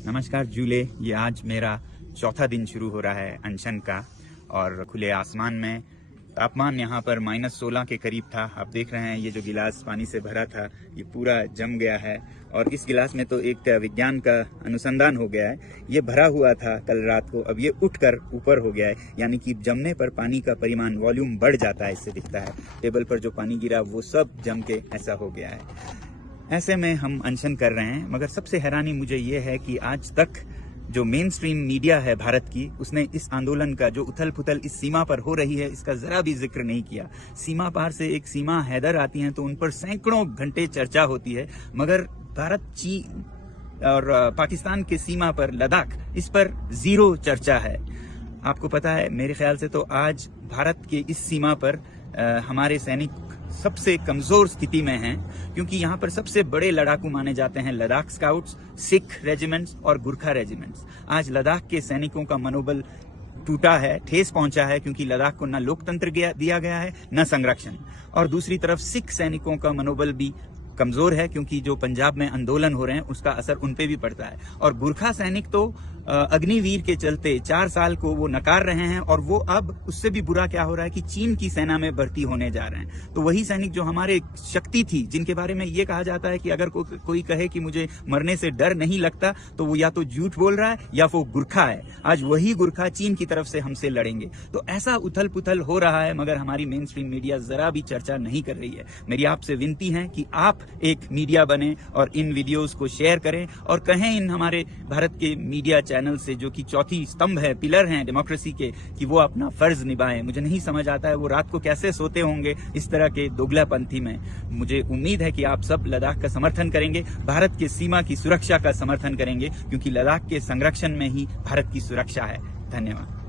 नमस्कार जूले, ये आज मेरा चौथा दिन शुरू हो रहा है अनशन का। और खुले आसमान में तापमान यहाँ पर -16 के करीब था। आप देख रहे हैं ये जो गिलास पानी से भरा था ये पूरा जम गया है। और इस गिलास में तो एक विज्ञान का अनुसंधान हो गया है। ये भरा हुआ था कल रात को, अब ये उठकर ऊपर हो गया है, यानी कि जमने पर पानी का परिमाण वॉल्यूम बढ़ जाता है। इससे दिखता है टेबल पर जो पानी गिरा वो सब जम के ऐसा हो गया है। ऐसे में हम अनशन कर रहे हैं, मगर सबसे हैरानी मुझे ये है कि आज तक जो मेन स्ट्रीम मीडिया है भारत की, उसने इस आंदोलन का जो उथल पुथल इस सीमा पर हो रही है इसका जरा भी जिक्र नहीं किया। सीमा पार से एक सीमा हैदर आती हैं तो उन पर सैकड़ों घंटे चर्चा होती है, मगर भारत, चीन और पाकिस्तान के सीमा पर लद्दाख, इस पर जीरो चर्चा है। आपको पता है, मेरे ख्याल से तो आज भारत के इस सीमा पर हमारे सैनिक सबसे कमजोर स्थिति में हैं, क्योंकि यहाँ पर सबसे बड़े लड़ाकू माने जाते हैं लद्दाख स्काउट्स, सिख रेजिमेंट्स और गुरखा रेजिमेंट्स। आज लद्दाख के सैनिकों का मनोबल टूटा है, ठेस पहुंचा है, क्योंकि लद्दाख को न लोकतंत्र दिया गया है न संरक्षण। और दूसरी तरफ सिख सैनिकों का मनोबल भी कमजोर है, क्योंकि जो पंजाब में आंदोलन हो रहे हैं उसका असर उन पे भी पड़ता है। और गुरखा सैनिक तो अग्निवीर के चलते 4 साल को वो नकार रहे हैं, और वो अब उससे भी बुरा क्या हो रहा है कि चीन की सेना में भर्ती होने जा रहे हैं। तो वही सैनिक जो हमारे शक्ति थी, जिनके बारे में ये कहा जाता है कि अगर कोई कहे कि मुझे मरने से डर नहीं लगता तो वो या तो झूठ बोल रहा है या वो गुरखा है। आज वही गुरखा चीन की तरफ से हमसे लड़ेंगे। तो ऐसा उथल पुथल हो रहा है, मगर हमारी मेन स्ट्रीम मीडिया जरा भी चर्चा नहीं कर रही है। मेरी आपसे विनती है कि आप एक मीडिया बने और इन वीडियोस को शेयर करें और कहें इन हमारे भारत के मीडिया चैनल से, जो कि चौथी स्तंभ है, पिलर हैं डेमोक्रेसी के, कि वो अपना फर्ज निभाएं। मुझे नहीं समझ आता है वो रात को कैसे सोते होंगे इस तरह के दोगलापंथी में। मुझे उम्मीद है कि आप सब लद्दाख का समर्थन करेंगे, भारत के सीमा की सुरक्षा का समर्थन करेंगे, क्योंकि लद्दाख के संरक्षण में ही भारत की सुरक्षा है। धन्यवाद।